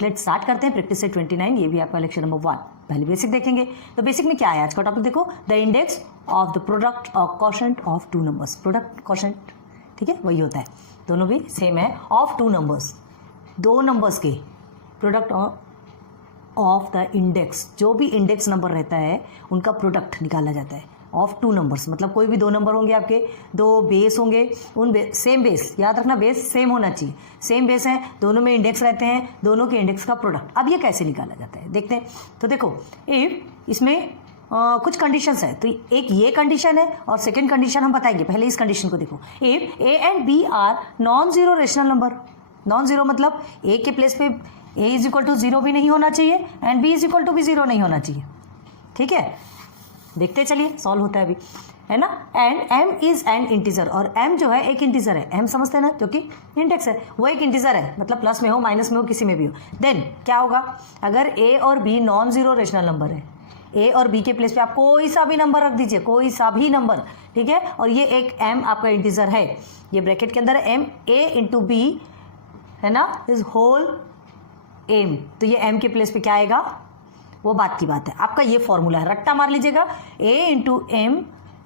Outlet start करते हैं practice set 29। ये भी आपका लेक्चर नंबर 1। पहले बेसिक देखेंगे। तो बेसिक में क्या है आज का टॉपिक देखो, the index of the product और quotient of two numbers. Product quotient ठीक है वही होता है, दोनों भी सेम है। ऑफ टू नंबर्स, दो नंबर्स के प्रोडक्ट ऑफ द इंडेक्स, जो भी इंडेक्स नंबर रहता है उनका प्रोडक्ट निकाला जाता है। ऑफ टू नंबर्स मतलब कोई भी दो नंबर होंगे आपके, दो बेस होंगे, उन सेम बेस, याद रखना बेस सेम होना चाहिए, सेम बेस है, दोनों में इंडेक्स रहते हैं, दोनों के इंडेक्स का प्रोडक्ट। अब ये कैसे निकाला जाता है देखते हैं। तो देखो इफ इसमें कुछ कंडीशंस है, तो एक ये कंडीशन है और सेकंड कंडीशन हम बताएंगे। पहले इस कंडीशन को देखो, if A and B are non zero rational number. Non zero मतलब ए के प्लेस पे A is equal to zero भी नहीं होना चाहिए and B is equal to भी जीरो नहीं होना चाहिए। ठीक है, देखते चलिए सॉल्व होता है अभी, है ना। And m is an integer, और m जो है एक इंटीजर है, m समझते हैं ना, जो कि इंडेक्स है, वो एक इंटीजर है, मतलब प्लस में हो माइनस में हो किसी में भी हो। देन क्या होगा, अगर a और b non zero rational number है, a और b के प्लेस पे आप कोई सा भी नंबर रख दीजिए, कोई सा भी नंबर, ठीक है, और ये एक m आपका इंटीजर है, ये ब्रैकेट के अंदर m a इंटू बी है ना, इज होल m, तो ये m के प्लेस पे क्या आएगा, वो बात की बात है। आपका ये फॉर्मूला है, रट्टा मार लीजिएगा, a into M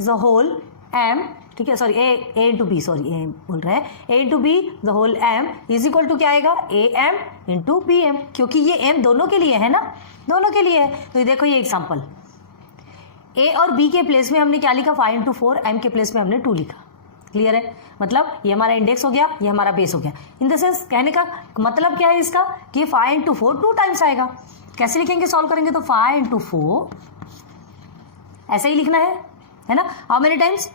the whole m, ठीक है, sorry a into B, sorry a बोल रहे हैं, a into B the whole m is equal to क्या आएगा, a m into B M, क्योंकि ये m दोनों के लिए है ना, दोनों के लिए है। तो ये देखो ये एग्जाम्पल, a और b के प्लेस में हमने क्या लिखा, 5 इंटू 4, m के प्लेस में हमने 2 लिखा। क्लियर है, मतलब ये हमारा इंडेक्स हो गया, ये हमारा बेस हो गया। इन द सेंस कहने का मतलब क्या है इसका, कि 5 इंटू 4 2 टाइम्स आएगा। कैसे लिखेंगे, सॉल्व करेंगे तो 5 इंटू 4 ऐसे ही लिखना है ना। हाउ मेनी टाइम्स,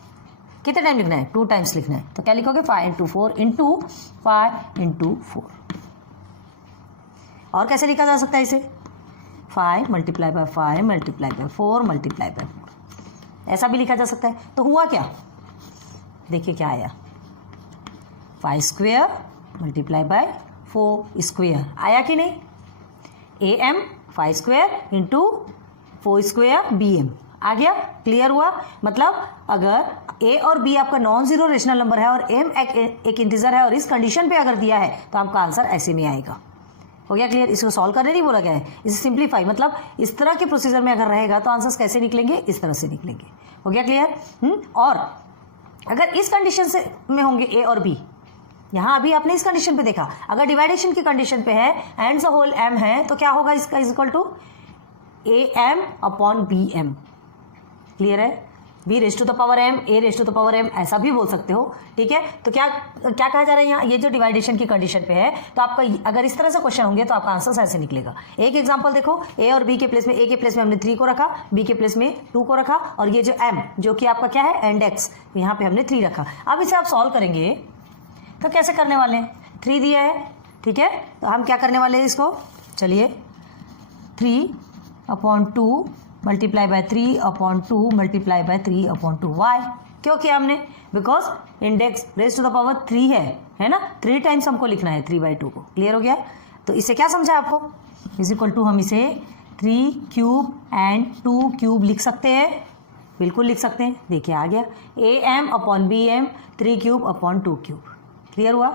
कितने टाइम लिखना है, 2 टाइम्स लिखना है। तो क्या लिखोगे, 5 इंटू 4 इंटू 5 इंटू 4। और कैसे लिखा जा सकता है इसे, 5 multiply by 5 multiply by 4 multiply by 4, ऐसा भी लिखा जा सकता है। तो हुआ क्या, देखिए क्या आया, 5 स्क्वेयर मल्टीप्लाई बाय 4 स्क्वेयर आया कि नहीं, a m 5 square into 4 square b m आ गया। क्लियर हुआ, मतलब अगर ए और बी आपका नॉन जीरो रेशनल नंबर है और एम एक इंटीजर है और इस कंडीशन पे अगर दिया है तो आपका आंसर ऐसे में आएगा। हो गया क्लियर, इसको सॉल्व करने नहीं बोला गया है, इसे सिंप्लीफाई, मतलब इस तरह के प्रोसीजर में अगर रहेगा तो आंसर्स कैसे निकलेंगे, इस तरह से निकलेंगे। हो गया क्लियर। और अगर इस कंडीशन से में होंगे ए और बी, यहाँ अभी आपने इस कंडीशन पे देखा, अगर डिवाइडेशन की कंडीशन पे है एंड द होल m है तो क्या होगा, इसका is equal to A M upon B M. Clear है, b raise to the power m, a raise to the power m, ऐसा भी बोल सकते हो। ठीक है, तो क्या कहा जा रहा है यहाँ, ये जो डिवाइडेशन की कंडीशन पे है, तो आपका अगर इस तरह से क्वेश्चन होंगे तो आपका आंसर ऐसे निकलेगा। एक एग्जांपल देखो, a और b के प्लेस में, a के प्लेस में हमने 3 को रखा, b के प्लेस में 2 को रखा, और ये जो m जो कि आपका क्या है इंडेक्स, यहाँ पे हमने 3 रखा। अब इसे आप सॉल्व करेंगे तो कैसे करने वाले हैं, 3 दिया है, ठीक है, तो हम क्या करने वाले हैं इसको, चलिए 3 upon 2 multiply by 3 upon 2 multiply by 3 upon 2। Why, क्यों किया हमने, because index raise to the power 3 है ना, 3 टाइम्स हमको लिखना है 3/2 को। क्लियर हो गया, तो इससे क्या समझा आपको, इज इक्वल टू हम इसे 3 क्यूब एंड 2 क्यूब लिख सकते हैं, बिल्कुल लिख सकते हैं। देखिए आ गया, A M upon B M 3 cube upon 2 cube. Clear हुआ,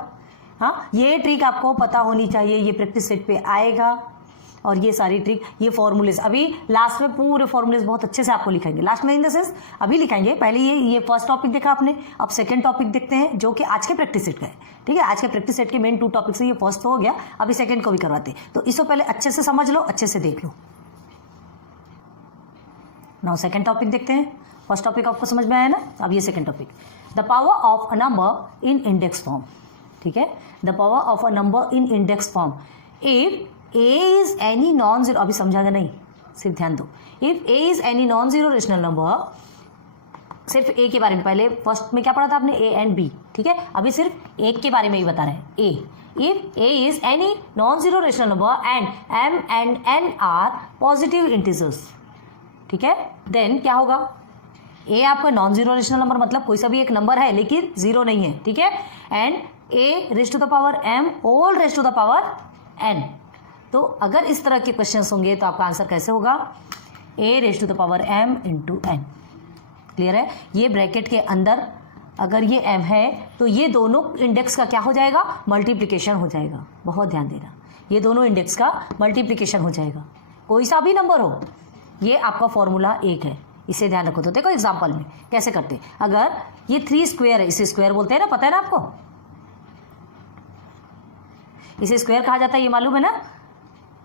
हाँ, ये ट्रिक आपको पता होनी चाहिए, ये प्रैक्टिस सेट पे आएगा, और ये सारी ट्रिक, ये फॉर्मूलेस अभी लास्ट में पूरे फॉर्मूलेस बहुत अच्छे से आपको लिखाएंगे, लास्ट में इन द सेंस अभी लिखाएंगे। पहले ये फर्स्ट टॉपिक देखा आपने, अब सेकंड टॉपिक देखते हैं जो कि आज के प्रैक्टिस सेट का है। ठीक है, आज के प्रैक्टिस सेट के मेन 2 टॉपिक से ये फर्स्ट तो हो गया, अभी सेकंड को भी करवाते हैं, तो इसको पहले अच्छे से समझ लो, अच्छे से देख लो। नाउ सेकंड टॉपिक देखते हैं, फर्स्ट टॉपिक आपको समझ में आया ना, अब ये second topic, the power of a number in index form. ठीक है, the power of a number in index form, if a is any non zero, अभी समझाना नहीं, सिर्फ ध्यान दो, if a is any non zero rational number, सिर्फ a के बारे में, पहले फर्स्ट में क्या पढ़ा था आपने, a एंड b, ठीक है, अभी सिर्फ एक के बारे में ही बता रहे हैं, a, if a is any non zero rational number and m and n are positive integers, ठीक है, देन क्या होगा, a आपका नॉन जीरो रेशनल नंबर मतलब कोई सा भी एक नंबर है लेकिन जीरो नहीं है, ठीक है, and a raise to the power m whole raise to the power n। तो अगर इस तरह के क्वेश्चंस होंगे तो आपका आंसर कैसे होगा, a raise to the power m into n। Clear है, ये ब्रैकेट के अंदर अगर ये m है तो ये दोनों इंडेक्स का क्या हो जाएगा, मल्टीप्लिकेशन हो जाएगा, बहुत ध्यान देना। ये दोनों इंडेक्स का मल्टीप्लिकेशन हो जाएगा, कोई सा भी नंबर हो। ये आपका फॉर्मूला 1 है, इसे ध्यान रखो। तो देखो एग्जांपल में कैसे करते हैं। अगर ये 3 स्क्वायर है, इसे स्क्वायर बोलते हैं ना, पता है ना आपको, इसे स्क्वायर कहा जाता है, ये मालूम है ना।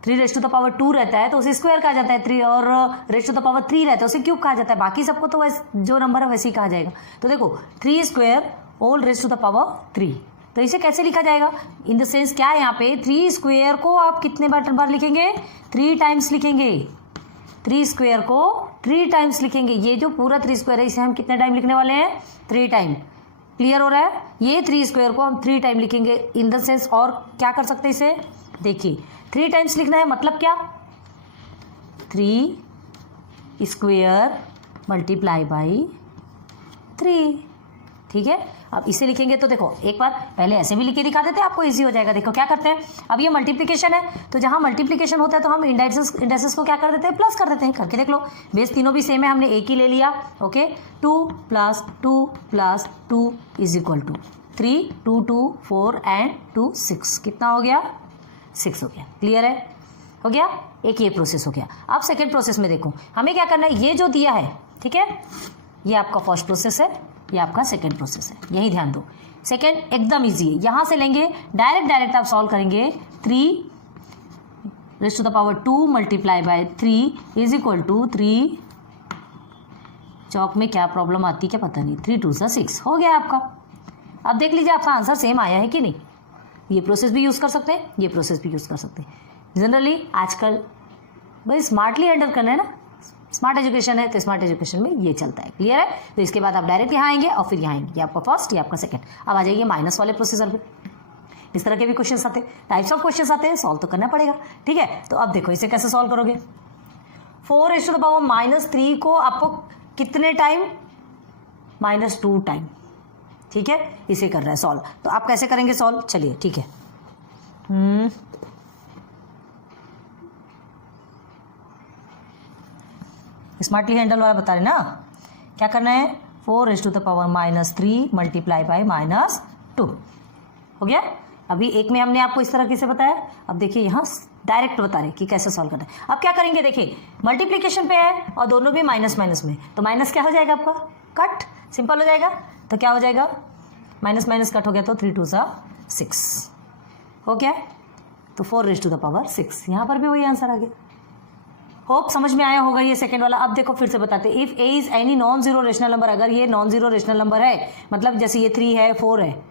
3⁻² रहता है तो उसे स्क्वायर कहा जाता है, 3 और ⁻³ रहता है उसे क्यूब कहा जाता है। बाकी सबको तो वैसे जो नंबर है वैसे ही कहा जाएगा। तो देखो 3 स्क्वायर होल ⁻3, तो इसे कैसे लिखा जाएगा, इन द सेंस क्या है यहाँ पे, 3 स्क्वायर को आप कितने बार लिखेंगे, 3 टाइम्स लिखेंगे। 3 स्क्वायर को 3 टाइम्स लिखेंगे। ये जो पूरा 3 स्क्वायर है इसे हम कितने टाइम लिखने वाले हैं, 3 टाइम। क्लियर हो रहा है। ये 3 स्क्वायर को हम 3 टाइम लिखेंगे इन द सेंस। और क्या कर सकते हैं इसे, देखिए 3 टाइम्स लिखना है मतलब क्या, 3 स्क्वायर मल्टीप्लाई बाई 3, ठीक है। अब इसे लिखेंगे तो देखो एक बार पहले ऐसे भी लिख के दिखा देते हैं, आपको इजी हो जाएगा। देखो क्या करते हैं, अब ये मल्टीप्लिकेशन है तो जहां मल्टीप्लिकेशन होता है तो हम इंडाइसेस को क्या कर देते हैं, प्लस कर देते हैं। करके देख लो, बेस तीनों भी सेम है, हमने एक ही ले लिया। ओके, 2 + 2 + 2 = 3, 2 2 4 एंड 2 6, कितना हो गया, 6 हो गया। क्लियर है, हो गया। एक ये प्रोसेस हो गया। अब सेकेंड प्रोसेस में देखो हमें क्या करना है, ये जो दिया है, ठीक है, ये आपका फर्स्ट प्रोसेस है, ये आपका सेकेंड प्रोसेस है, यही ध्यान दो। सेकेंड एकदम इजी है, यहां से लेंगे डायरेक्ट आप सॉल्व करेंगे। 3⁻² मल्टीप्लाई बाय 3 = 3, चौक में क्या प्रॉब्लम आती है क्या पता नहीं, 3 2 6 हो गया आपका। अब देख लीजिए आपका आंसर सेम आया है कि नहीं। ये प्रोसेस भी यूज़ कर सकते हैं, ये प्रोसेस भी यूज़ कर सकते हैं। जनरली आजकल भाई स्मार्टली हैंडल करना है ना, स्मार्ट एजुकेशन है तो स्मार्ट एजुकेशन में ये चलता है। क्लियर है। तो इसके बाद आप डायरेक्ट यहाँ आएंगे और फिर यहाँ आएंगे, ये आपका फर्स्ट, ये आपका सेकंड। अब आ जाइए माइनस वाले प्रोसीजर पे। इस तरह के भी क्वेश्चन आते हैं, टाइप्स ऑफ क्वेश्चन आते हैं, सॉल्व तो करना पड़ेगा। ठीक है, तो अब देखो इसे कैसे सॉल्व करोगे। 4⁻³ को आपको कितने टाइम, -2 टाइम, ठीक है, इसे कर रहा है सॉल्व। तो आप कैसे करेंगे सॉल्व, चलिए ठीक है। स्मार्टली हैंडल वाला बता रहे ना, क्या करना है, 4⁻³ मल्टीप्लाई बाय -2 हो गया। अभी एक में हमने आपको इस तरह से बताया, अब देखिए यहाँ डायरेक्ट बता रहे कि कैसे सॉल्व करना है। अब क्या करेंगे, देखिए मल्टीप्लिकेशन पे है और दोनों भी माइनस में, तो माइनस क्या हो जाएगा आपका, कट, सिंपल हो जाएगा। तो क्या हो जाएगा, माइनस कट हो गया तो 3 2 6 हो गया। तो 4⁻6, यहाँ पर भी वही आंसर आ गया। होप समझ में आया होगा ये सेकंड वाला। अब देखो फिर से बताते हैं, if a is any non zero rational number, अगर ये नॉन जीरो रेशनल नंबर है, मतलब जैसे ये 3 है 4 है,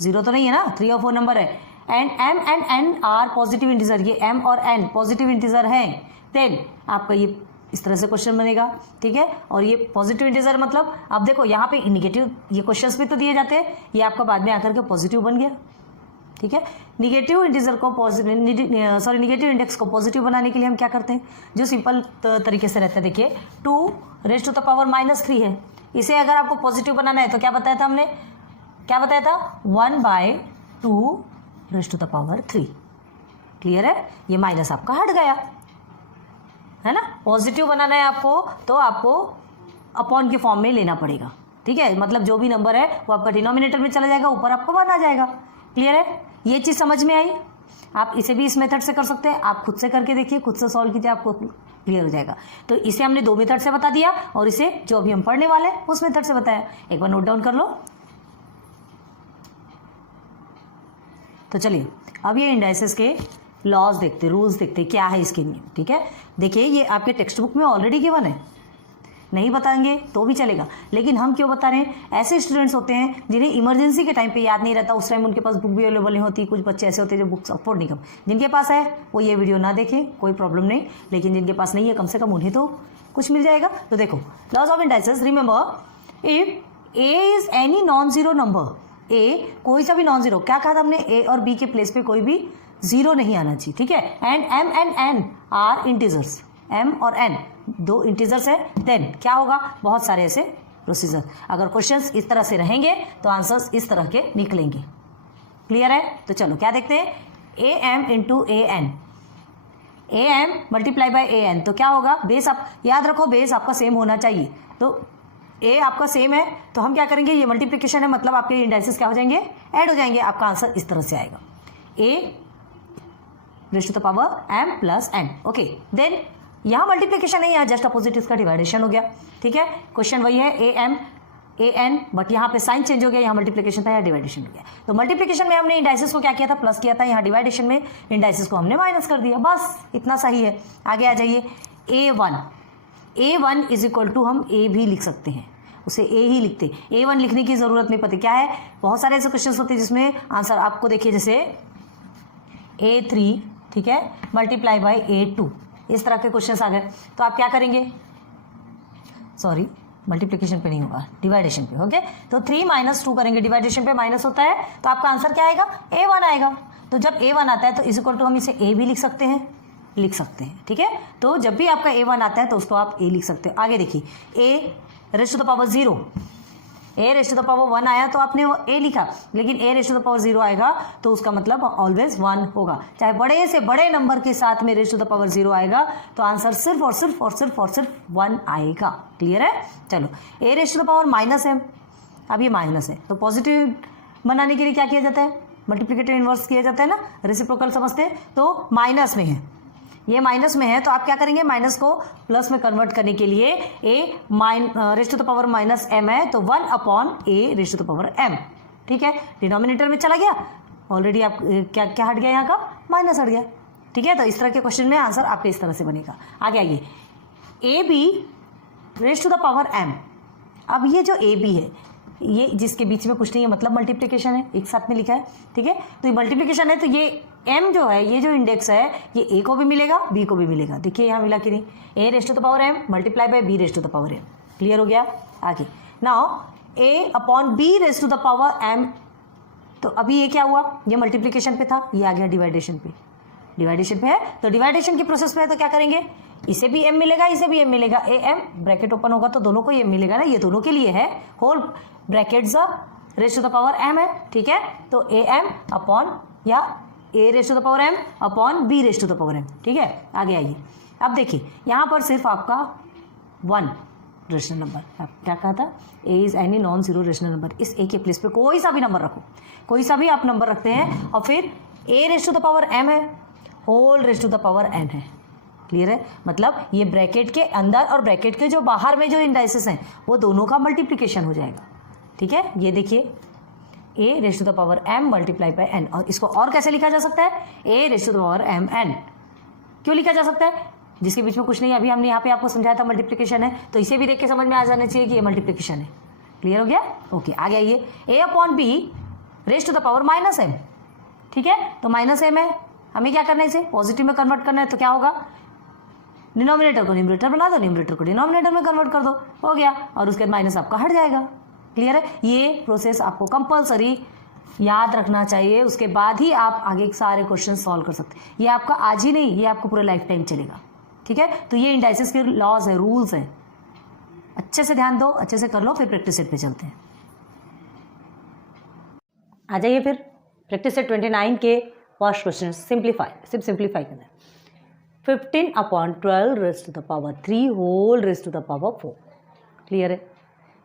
जीरो तो नहीं है ना, 3 और 4 नंबर है, and m and n are positive integer, ये m और n पॉजिटिव इंटीजर हैं, देन आपका ये इस तरह से क्वेश्चन बनेगा। ठीक है, और ये पॉजिटिव इंटीजर मतलब अब देखो यहाँ पे निगेटिव, ये क्वेश्चंस भी तो दिए जाते हैं, ये आपका बाद में आकर के पॉजिटिव बन गया। ठीक है, निगेटिव इंटीजर को निगेटिव इंडेक्स को पॉजिटिव बनाने के लिए हम क्या करते हैं, जो सिंपल तरीके से रहता है, देखिए 2⁻³ है, इसे अगर आपको पॉजिटिव बनाना है तो क्या बताया था हमने, क्या बताया था, 1/2⁻3। क्लियर है, ये माइनस आपका हट गया है ना। पॉजिटिव बनाना है आपको तो आपको अपॉन के फॉर्म में लेना पड़ेगा। ठीक है, मतलब जो भी नंबर है वो आपका डिनोमिनेटर में चला जाएगा, ऊपर आपको 1 आ जाएगा। क्लियर है, ये चीज़ समझ में आई। आप इसे भी इस मेथड से कर सकते हैं, आप खुद से करके देखिए, खुद से सॉल्व कीजिए, आपको क्लियर हो जाएगा। तो इसे हमने 2 मेथड से बता दिया और इसे जो अभी हम पढ़ने वाले हैं उस मेथड से बताया। एक बार नोट डाउन कर लो। तो चलिए अब ये इंडाइसेस के लॉज देखते, रूल्स देखते, क्या है इसके नियम। ठीक है, देखिए ये आपके टेक्स्ट बुक में ऑलरेडी गिवन है, नहीं बताएंगे तो भी चलेगा, लेकिन हम क्यों बता रहे हैं, ऐसे स्टूडेंट्स होते हैं जिन्हें इमरजेंसी के टाइम पे याद नहीं रहता, उस टाइम उनके पास बुक भी अवेलेबल नहीं होती। कुछ बच्चे ऐसे होते हैं जो बुक्स अफोर्ड नहीं कर, जिनके पास है वो ये वीडियो ना देखें, कोई प्रॉब्लम नहीं, लेकिन जिनके पास नहीं है कम से कम उन्हें तो कुछ मिल जाएगा। तो देखो laws of indices, remember if a is any non zero number, a कोई सा भी नॉन जीरो, क्या कहा था हमने, ए और बी के प्लेस पे कोई भी जीरो नहीं आना चाहिए। ठीक है, and m and n are integers, m और n 2 इंटीजर्स है, देन क्या होगा, बहुत सारे ऐसे प्रोसीजर। अगर क्वेश्चंस इस तरह से रहेंगे तो आंसर्स इस तरह के निकलेंगे। क्लियर है, तो चलो क्या देखते हैं, am into an, am multiply by an, तो क्या होगा, बेस आप याद रखो, बेस आपका सेम होना चाहिए। तो a आपका सेम है तो हम क्या करेंगे, ये मल्टीप्लिकेशन है मतलब आपके इंडाइसेस क्या हो जाएंगे, ऐड हो जाएंगे, आपका आंसर इस तरह से आएगा। a raise to the power M plus N. Okay, then यहाँ मल्टीप्लीकेशन है, यहाँ जस्ट अपोजिट इसका डिवाइडेशन हो गया। ठीक है, क्वेश्चन वही है A M A N, but यहाँ पे साइन चेंज हो गया, यहाँ मल्टीप्लीकेशन था, यहाँ डिवाइडेशन हो गया। तो मल्टीप्लीकेशन में हमने इंडाइसिस को क्या किया था, प्लस किया था, यहाँ डिवाइडेशन में इंडाइसिस को हमने माइनस कर दिया, बस इतना सही है। आगे आ जाइए, A1 इज इक्वल टू हम ए भी लिख सकते हैं, उसे ए ही लिखते, A1 लिखने की ज़रूरत नहीं पड़ती। क्या है, बहुत सारे ऐसे क्वेश्चन होते हैं जिसमें आंसर आपको देखिए जैसे A3, ठीक है, मल्टीप्लाई बाई A2, इस तरह के क्वेश्चन आ गए, तो आप क्या करेंगे, सॉरी मल्टीप्लिकेशन पे नहीं होगा, डिवाइडेशन पे। ओके, तो 3 - 2 करेंगे, डिवाइडेशन पे माइनस होता है, तो आपका आंसर क्या आएगा, A1 आएगा। तो जब A1 आता है तो इज इक्वल टू हम इसे A भी लिख सकते हैं, ठीक है। तो जब भी आपका A1 आता है तो उसको आप A लिख सकते हो। आगे देखिए, A raise to the power 0, A raise to the power 1 आया तो आपने वो A लिखा, लेकिन A raise to the power 0 आएगा तो उसका मतलब ऑलवेज 1 होगा। चाहे बड़े से बड़े नंबर के साथ में रेज़ टू द पावर 0 आएगा तो आंसर सिर्फ और सिर्फ 1 आएगा। क्लियर है। चलो, A raise to the power -m, अब ये माइनस है तो पॉजिटिव बनाने के लिए क्या किया जाता है, मल्टीप्लिकेटिव इनवर्स किया जाता है ना, रेसिप्रोकल समझते हैं। तो माइनस में है, ये माइनस में है, तो आप क्या करेंगे, माइनस को प्लस में कन्वर्ट करने के लिए A raise to the power -m है तो 1/A raise to the power m, ठीक है, डिनोमिनेटर में चला गया, ऑलरेडी आप क्या हट गया, यहाँ का माइनस हट गया। ठीक है, तो इस तरह के क्वेश्चन में आंसर आपके इस तरह से बनेगा। आगे आइए, AB raise to the power m, अब ये जो AB है ये जिसके बीच में कुछ नहीं है, मतलब मल्टीप्लिकेशन है, एक साथ में लिखा है। ठीक है, तो ये मल्टीप्लिकेशन है तो ये m जो है, ये जो इंडेक्स है, ये A को भी मिलेगा B को भी मिलेगा। देखिए यहाँ मिला कि नहीं, A raise to the power m multiply by B raise to the power m। Clear हो गया। आगे now A/B raise to the power m, तो अभी ये क्या हुआ, ये मल्टीप्लिकेशन पे था, ये आ गया डिवाइडेशन पे, डिवाइडेशन पे है तो डिवाइडेशन की प्रोसेस पे है तो क्या करेंगे, इसे भी m मिलेगा, इसे भी m मिलेगा, AM ब्रैकेट ओपन होगा तो दोनों को m मिलेगा ना, ये दोनों के लिए है, whole bracket raise to the power m है। ठीक है, तो AM अपॉन या A raise to the power m upon B raise to the power m। ठीक है, आगे आइए, अब देखिए यहाँ पर सिर्फ आपका 1 रेशनल नंबर, आप क्या कहा था, A is any non zero rational number, इस A के प्लेस पे कोई सा भी नंबर रखो, कोई सा भी आप नंबर रखते हैं और फिर A raise to the power m है, whole raise to the power n है। क्लियर है, मतलब ये ब्रैकेट के अंदर और ब्रैकेट के जो बाहर में जो इंडाइसेस हैं वो दोनों का मल्टीप्लिकेशन हो जाएगा। ठीक है, ये देखिए A raise to the power m multiply by n, और इसको और कैसे लिखा जा सकता है, A raise to the power m n। क्यों लिखा जा सकता है, जिसके बीच में कुछ नहीं, अभी हमने यहाँ पे आपको समझाया था मल्टीप्लिकेशन है, तो इसे भी देख के समझ में आ जाना चाहिए कि ये मल्टीप्लिकेशन है। क्लियर हो गया। ओके, आगे आइए, A/B raise to the power -m। ठीक है, तो -m है, हमें क्या करना है, इसे पॉजिटिव में कन्वर्ट करना है, तो क्या होगा, डिनोमिनेटर को न्यूमरेटर बना दो, न्यूमरेटर को डिनोमिनेटर में कन्वर्ट कर दो, हो गया, और उसके बाद माइनस आपका हट जाएगा। क्लियर है, ये प्रोसेस आपको कंपलसरी याद रखना चाहिए, उसके बाद ही आप आगे के सारे क्वेश्चन सॉल्व कर सकते हैं। ये आपका आज ही नहीं, ये आपको पूरा लाइफ टाइम चलेगा। ठीक है, तो ये इंडाइसिस के लॉज है, रूल्स हैं, अच्छे से ध्यान दो, अच्छे से कर लो, फिर प्रैक्टिस सेट पे चलते हैं। आ जाइए फिर प्रैक्टिस सेट 29 के फर्स्ट क्वेश्चन, सिंप्लीफाई, सिर्फ सिंप्लीफाई करना है। 15/12 raise to the power 3 whole raise to the power 4। Clear है,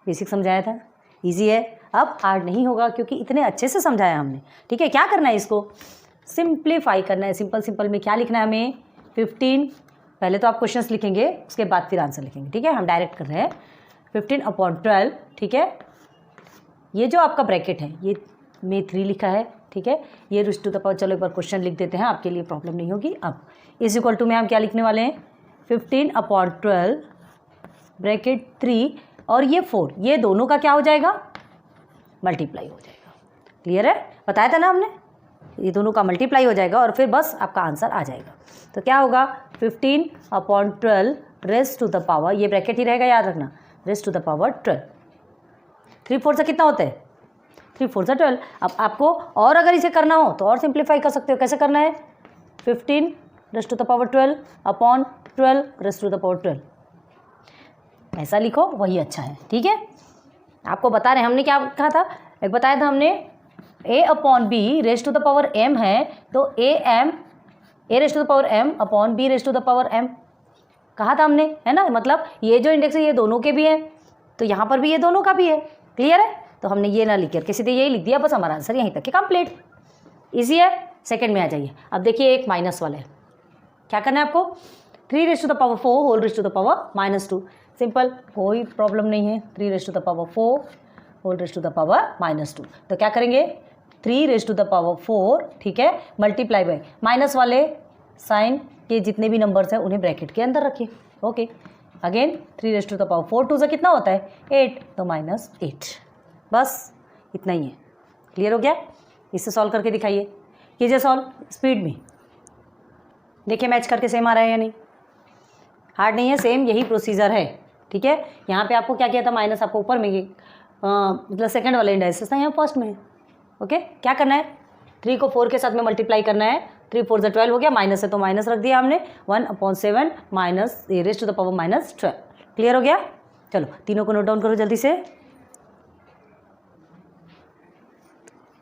बेसिक समझाया था, इजी है, अब हार्ड नहीं होगा क्योंकि इतने अच्छे से समझाया हमने। ठीक है, क्या करना है, इसको सिंप्लीफाई करना है। सिंपल में क्या लिखना है हमें, 15, पहले तो आप क्वेश्चंस लिखेंगे उसके बाद फिर आंसर लिखेंगे। ठीक है, हम डायरेक्ट कर रहे हैं, 15/12। ठीक है, ये जो आपका ब्रैकेट है ये में 3 लिखा है। ठीक है, ये रेज़ टू द पावर, चलो एक बार क्वेश्चन लिख देते हैं, आपके लिए प्रॉब्लम नहीं होगी। अब इज इक्वल टू में हम क्या लिखने वाले हैं, 15/12 ब्रैकेट 3 और ये 4, ये दोनों का क्या हो जाएगा, मल्टीप्लाई हो जाएगा। क्लियर है, बताया था ना हमने, ये दोनों का मल्टीप्लाई हो जाएगा और फिर बस आपका आंसर आ जाएगा। तो क्या होगा, 15/12 रेज़ टू द पावर, ये ब्रैकेट ही रहेगा, याद रखना, रेज़ टू द पावर 12। 3 4 से कितना होता है, 3 4 से 12। अब आपको और अगर इसे करना हो तो और सिंप्लीफाई कर सकते हो, कैसे करना है, 15 raise to the power 12 upon 12 raise to the power 12, ऐसा लिखो, वही अच्छा है। ठीक है, आपको बता रहे हैं, हमने क्या कहा था, एक बताया था हमने, A/B raise to the power m है तो A raise to the power m upon B raise to the power m कहा था हमने, है ना, मतलब ये जो इंडेक्स है ये दोनों के भी है, तो यहाँ पर भी ये दोनों का भी है। क्लियर है, तो हमने ये ना लिख करके सीधे यही लिख दिया, बस हमारा आंसर यहीं तक के कंप्लीट। इजी है, सेकेंड में आ जाइए। अब देखिए एक माइनस वाला है, क्या करना है आपको, 3 raised to the power 4 whole raised to the power -2। Simple, कोई प्रॉब्लम नहीं है। 3 raised to the power 4 whole raised to the power -2, तो क्या करेंगे 3 raised to the power 4, ठीक है, मल्टीप्लाई बाय माइनस वाले साइन के जितने भी नंबर्स हैं उन्हें ब्रैकेट के अंदर रखिए। Okay, again 3 raised to the power 4 2 से कितना होता है 8, तो -8। बस इतना ही है। क्लियर हो गया? इससे सॉल्व करके दिखाइए, कीजिए सॉल्व स्पीड में, देखिए मैच करके सेम आ रहा है या नहीं। हार्ड नहीं है, सेम यही प्रोसीजर है, ठीक है। यहाँ पे आपको क्या किया था, माइनस आपको ऊपर में मतलब सेकंड वाले इंडाइसिस था, यहाँ फर्स्ट में है। ओके, क्या करना है, 3 को 4 के साथ में मल्टीप्लाई करना है। 3 4 12 हो गया, माइनस है तो माइनस रख दिया हमने, 1/7 minus raised to the power -12। Clear हो गया? चलो तीनों को नोट डाउन करो जल्दी से।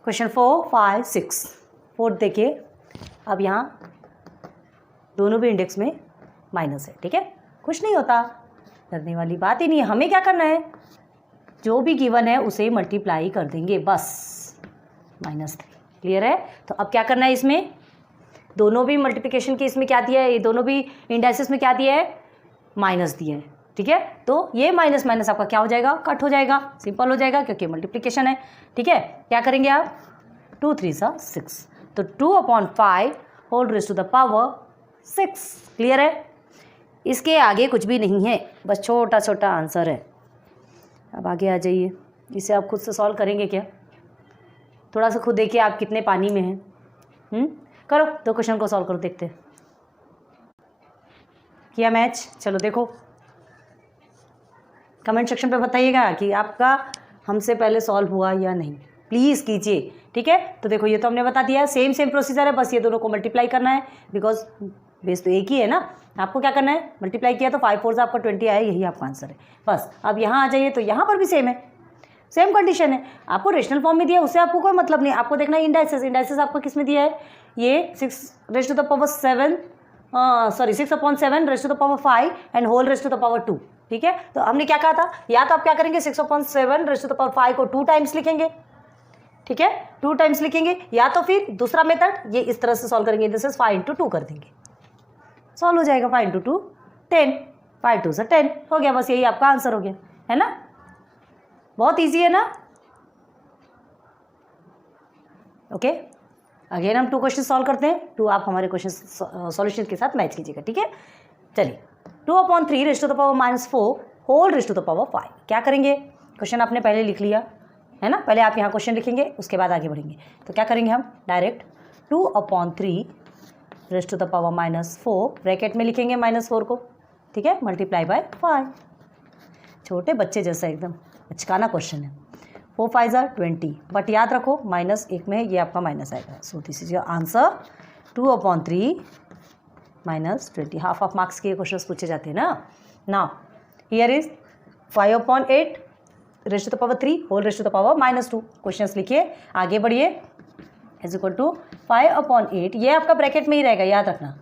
क्वेश्चन 4 5 6 4 देखिए, अब यहाँ दोनों भी इंडेक्स में माइनस है, ठीक है, कुछ नहीं होता, करने वाली बात ही नहीं है। हमें क्या करना है, जो भी गिवन है उसे मल्टीप्लाई कर देंगे, बस -3। क्लियर है? तो अब क्या करना है, इसमें दोनों भी मल्टीप्लिकेशन के इसमें क्या दिया है, ये दोनों भी इंडाइसिस में क्या दिया है, माइनस दिया है, ठीक है। तो ये माइनस माइनस आपका क्या हो जाएगा, कट हो जाएगा, सिंपल हो जाएगा क्योंकि मल्टीप्लिकेशन है, ठीक है। क्या करेंगे आप, 2 3 6, तो 2/5 whole raised to the power 6। Clear है? इसके आगे कुछ भी नहीं है, बस छोटा छोटा आंसर है। अब आगे आ जाइए, इसे आप खुद से सॉल्व करेंगे क्या, थोड़ा सा खुद देखिए आप कितने पानी में हैं। करो तो क्वेश्चन को सॉल्व करो, देखते हैं किया मैच। चलो देखो, कमेंट सेक्शन पे बताइएगा कि आपका हमसे पहले सॉल्व हुआ या नहीं, प्लीज़ कीजिए, ठीक है। तो देखो ये तो हमने बता दिया है, सेम प्रोसीजर है, बस ये दोनों को मल्टीप्लाई करना है, बिकॉज बेस तो एक ही है ना। आपको क्या करना है, मल्टीप्लाई किया तो 5 4 से आपका 20 आया, यही आपका आंसर है। बस अब यहाँ आ जाइए, तो यहाँ पर भी सेम है, सेम कंडीशन है। आपको रेशनल फॉर्म में दिया है, उससे आपको कोई मतलब नहीं, आपको देखना है इंडाइसिस। इंडाइसिस आपको किस में दिया है, ये 6 raised to the power 7 6/7 raised to the power 5 and whole raised to the power 2, ठीक है। तो हमने क्या कहा था, या तो आप क्या करेंगे 6/7 raised to the power 5 को 2 टाइम्स लिखेंगे, ठीक है, 2 टाइम्स लिखेंगे, या तो फिर दूसरा मेथड ये इस तरह से सॉल्व करेंगे, दिस इज 5 × 2 कर देंगे, सॉल्व हो जाएगा। 5 × 2 10, 5 2 से 10 हो गया, बस यही आपका आंसर हो गया, है ना। बहुत इजी है ना। ओके, अगेन हम 2 क्वेश्चन सॉल्व करते हैं। 2 आप हमारे क्वेश्चन सॉल्यूशन के साथ मैच कीजिएगा, ठीक है। चलिए 2/3 raised to the power -4 whole raised to the power 5। क्या करेंगे, क्वेश्चन आपने पहले लिख लिया है ना, पहले आप यहाँ क्वेश्चन लिखेंगे, उसके बाद आगे बढ़ेंगे। तो क्या करेंगे हम, direct 2/3 raised to the power -4 bracket में लिखेंगे -4 को, ठीक है, मल्टीप्लाई बाय 5। छोटे बच्चे जैसा एकदम बचकाना क्वेश्चन है। 4 5 20, बट याद रखो -1 में ये आपका माइनस आएगा, so this is your answer 2/3 -20। Half of marks के क्वेश्चन पूछे जाते हैं ना। Now here is 5/8 raised to the power 3 whole raised to the power -2। Questions लिखिए, आगे बढ़िए, इज इक्वल टू 5/8, ये आपका ब्रैकेट में ही रहेगा, याद रखना,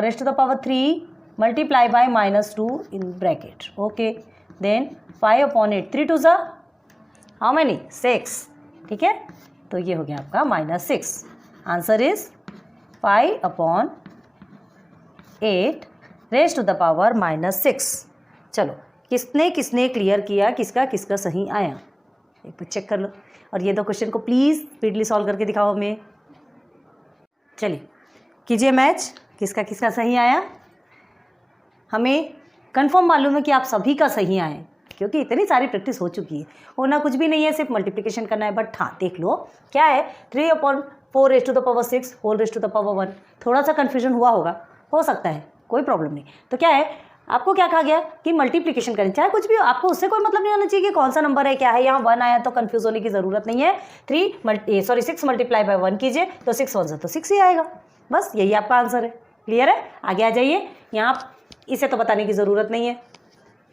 raised to the power 3 multiply by -2 in bracket. Okay, then 5/8 3 2 how many 6, ठीक है। तो ये हो गया आपका -6। Answer is 5/8 raised to the power -6। चलो किसने किसने क्लियर किया, किसका किसका सही आया, एक बार चेक कर लो। और ये दो क्वेश्चन को प्लीज़ स्पीडली सॉल्व करके दिखाओ हमें। चलिए कीजिए मैच, किसका किसका सही आया। हमें कंफर्म मालूम है कि आप सभी का सही आए, क्योंकि इतनी सारी प्रैक्टिस हो चुकी है। होना कुछ भी नहीं है, सिर्फ मल्टीप्लिकेशन करना है। बट हाँ देख लो क्या है, 3/4 raised to the power 6 whole raised to the power 1। थोड़ा सा कन्फ्यूजन हुआ होगा, हो सकता है, कोई प्रॉब्लम नहीं। तो क्या है, आपको क्या कहा गया कि मल्टीप्लिकेशन करें, चाहे कुछ भी हो, आपको उससे कोई मतलब नहीं होना चाहिए कि कौन सा नंबर है क्या है। यहाँ 1 आया तो कंफ्यूज होने की ज़रूरत नहीं है। 6 मल्टीप्लाई बाय 1 कीजिए तो 6 1 तो 6 ही आएगा, बस यही आपका आंसर है। क्लियर है? आगे आ जाइए, यहाँ इसे तो बताने की ज़रूरत नहीं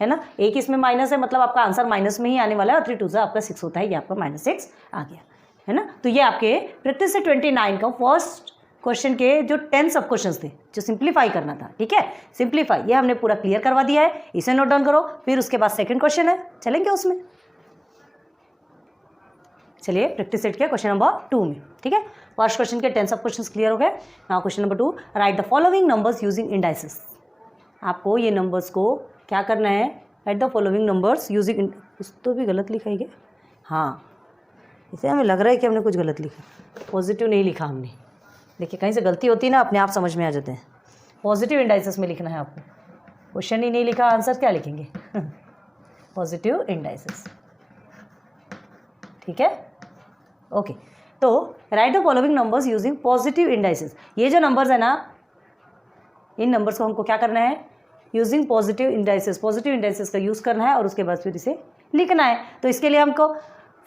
है ना। एक इसमें माइनस है, मतलब आपका आंसर माइनस में ही आने वाला है, और 3 2 आपका 6 होता है, ये आपका -6 आ गया, है ना। तो ये आपके प्रैक्टिस से 29 का फर्स्ट क्वेश्चन के जो 10 सब क्वेश्चंस थे जो सिंप्लीफाई करना था, ठीक है, सिंप्लीफाई ये हमने पूरा क्लियर करवा दिया है। इसे नोट डाउन करो, फिर उसके बाद सेकंड क्वेश्चन है, चलेंगे उसमें। चलिए प्रैक्टिस सेट के क्वेश्चन नंबर 2 में, ठीक है। फर्स्ट क्वेश्चन के 10 सब क्वेश्चंस क्लियर हो गए। Now question number 2, right the following numbers using indices. आपको ये नंबर्स को क्या करना है, right the following numbers using, कुछ तो भी गलत लिखा है क्या? हाँ, इसे हमें लग रहा है कि हमने कुछ गलत लिखा, पॉजिटिव नहीं लिखा हमने। देखिए कहीं से गलती होती है ना, अपने आप समझ में आ जाते हैं। पॉजिटिव इंडाइसेस में लिखना है आपको, क्वेश्चन ही नहीं लिखा, आंसर क्या लिखेंगे? पॉजिटिव इंडाइसेस, ठीक है, ओके। तो right the following numbers using positive indices. ये जो नंबर्स है ना, इन नंबर्स को हमको क्या करना है, using positive indices, positive indices का यूज़ करना है और उसके बाद फिर इसे लिखना है। तो इसके लिए हमको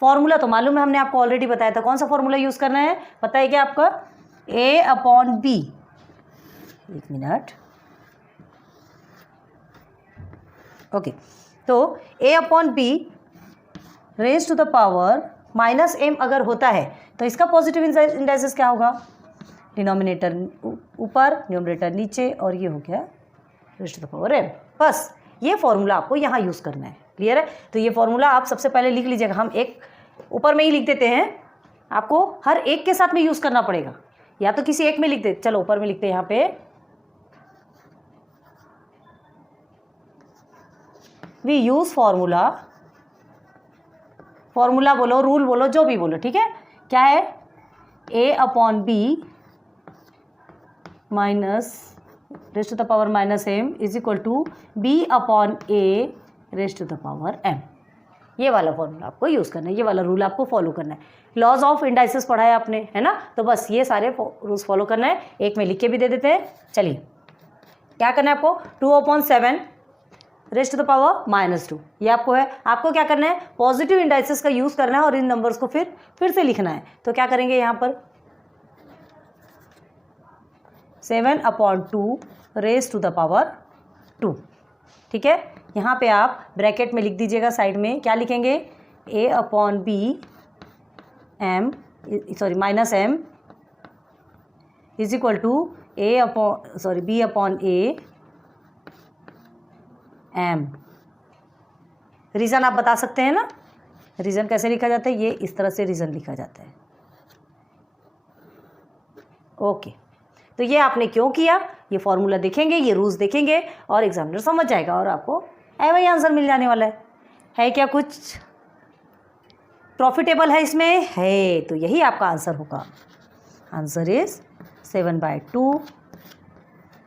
फॉर्मूला तो मालूम है, हमने आपको ऑलरेडी बताया था। कौन सा फॉर्मूला यूज़ करना है पता है क्या आपका? A/B, एक मिनट, ओके। तो A/B raise to the power -m अगर होता है तो इसका पॉजिटिव इंडाइसेस क्या होगा? डिनोमिनेटर ऊपर, न्यूमरेटर नीचे, और ये हो गया raise to the power m। बस ये फॉर्मूला आपको यहाँ यूज़ करना है, क्लियर है? तो ये फॉर्मूला आप सबसे पहले लिख लीजिएगा। हम एक ऊपर में ही लिख देते हैं, आपको हर एक के साथ में यूज़ करना पड़ेगा, या तो किसी एक में लिख दे। चलो ऊपर में लिखते हैं यहाँ पे, वी यूज फॉर्मूला, फॉर्मूला बोलो, रूल बोलो, जो भी बोलो, ठीक है। क्या है? A/B minus raise to the power -m is equal to B/A raise to the power m। ये वाला फॉर्मूला आपको यूज़ करना है, ये वाला रूल आपको फॉलो करना है। लॉज ऑफ इंडाइसेस पढ़ा है आपने, है ना? तो बस ये सारे रूल्स फॉलो करना है। एक में लिख के भी दे देते हैं। चलिए क्या करना है आपको, 2/7 रेज टू द पावर -2, ये आपको है। आपको क्या करना है, पॉजिटिव इंडाइसेस का यूज़ करना है और इन नंबर्स को फिर से लिखना है। तो क्या करेंगे यहाँ पर, 7/2 रेज टू द पावर 2, ठीक है। यहाँ पे आप ब्रैकेट में लिख दीजिएगा, साइड में क्या लिखेंगे, A/B m -m is equal to B/A m। Reason आप बता सकते हैं ना, रीज़न कैसे लिखा जाता है? ये इस तरह से रीज़न लिखा जाता है, ओके। तो ये आपने क्यों किया, ये फॉर्मूला देखेंगे, ये रूल्स देखेंगे और एग्जामिनर समझ जाएगा और आपको वही आंसर मिल जाने वाला है क्या कुछ प्रॉफिटेबल है इसमें? है, तो यही आपका आंसर होगा। Answer is 7/2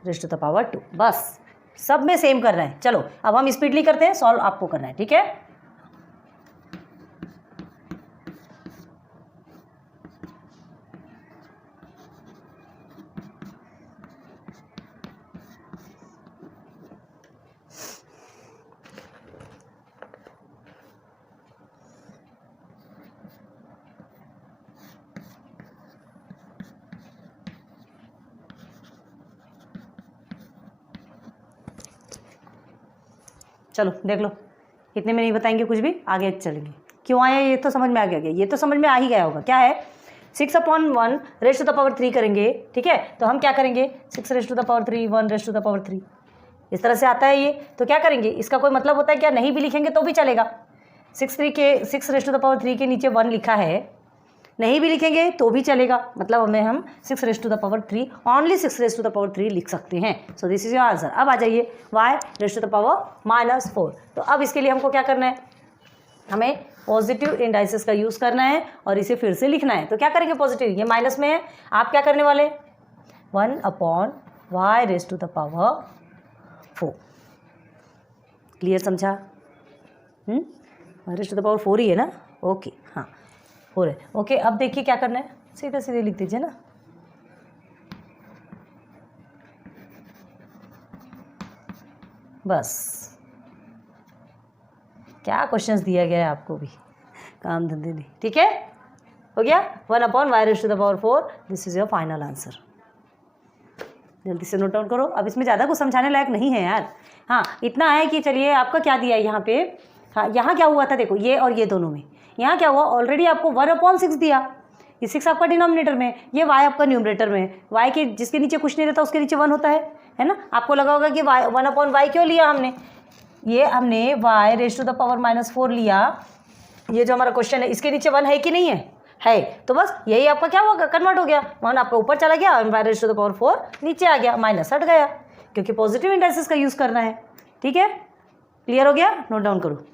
raise to the power 2। बस सब में सेम करना है। चलो अब हम स्पीडली करते हैं, सॉल्व आपको करना है, ठीक है। चलो देख लो, इतने में नहीं बताएंगे कुछ भी, आगे चलेंगे। क्यों आया ये तो समझ में आ गया, ये तो समझ में आ ही गया होगा। क्या है, 6/1 रेज टू द पावर 3 करेंगे, ठीक है। तो हम क्या करेंगे, 6 raise to the power 3, 1 raise to the power 3, इस तरह से आता है ये। तो क्या करेंगे, इसका कोई मतलब होता है क्या? नहीं भी लिखेंगे तो भी चलेगा। 6 रेज टू द पावर 3 के नीचे 1 लिखा है, नहीं भी लिखेंगे तो भी चलेगा। मतलब हमें हम 6 raise to the power 3, only 6 raise to the power 3 लिख सकते हैं। So this is your answer. अब आ जाइए, y raise to the power -4। तो अब इसके लिए हमको क्या करना है, हमें पॉजिटिव इंडाइसेस का यूज़ करना है और इसे फिर से लिखना है। तो क्या करेंगे, पॉजिटिव, ये माइनस में है, आप क्या करने वाले, 1/y raise to the power 4। Clear, समझा? रेज टू द पावर 4 ही है ना, ओके, हाँ 4 है, ओके। अब देखिए क्या करना है, सीधे सीधे लिख दीजिए ना। बस क्या क्वेश्चंस दिया गया है आपको भी, काम धंधे नहीं, ठीक है, हो गया। 1/y raise to the power 4, this is your final answer. जल्दी से नोट डाउन करो। अब इसमें ज़्यादा कुछ समझाने लायक नहीं है यार। हाँ इतना है कि चलिए आपका क्या दिया है यहाँ पे, हाँ यहाँ क्या हुआ था देखो, ये और ये दोनों में, यहाँ क्या हुआ, ऑलरेडी आपको 1/6 दिया, ये 6 आपका डिनोमिनेटर में, ये y आपका न्यूमरेटर में। y के जिसके नीचे कुछ नहीं रहता उसके नीचे 1 होता है ना। आपको लगा होगा कि 1/y क्यों लिया हमने, ये हमने y raise to the power -4 लिया। ये जो हमारा क्वेश्चन है इसके नीचे 1 है कि नहीं है, है, तो बस यही आपका क्या होगा, कन्वर्ट हो गया। 1 आपका ऊपर चला गया, m⁴ नीचे आ गया, माइनस हट गया, क्योंकि पॉजिटिव इंडाइसिस का यूज़ करना है। ठीक है, क्लियर हो गया, नोट डाउन करो।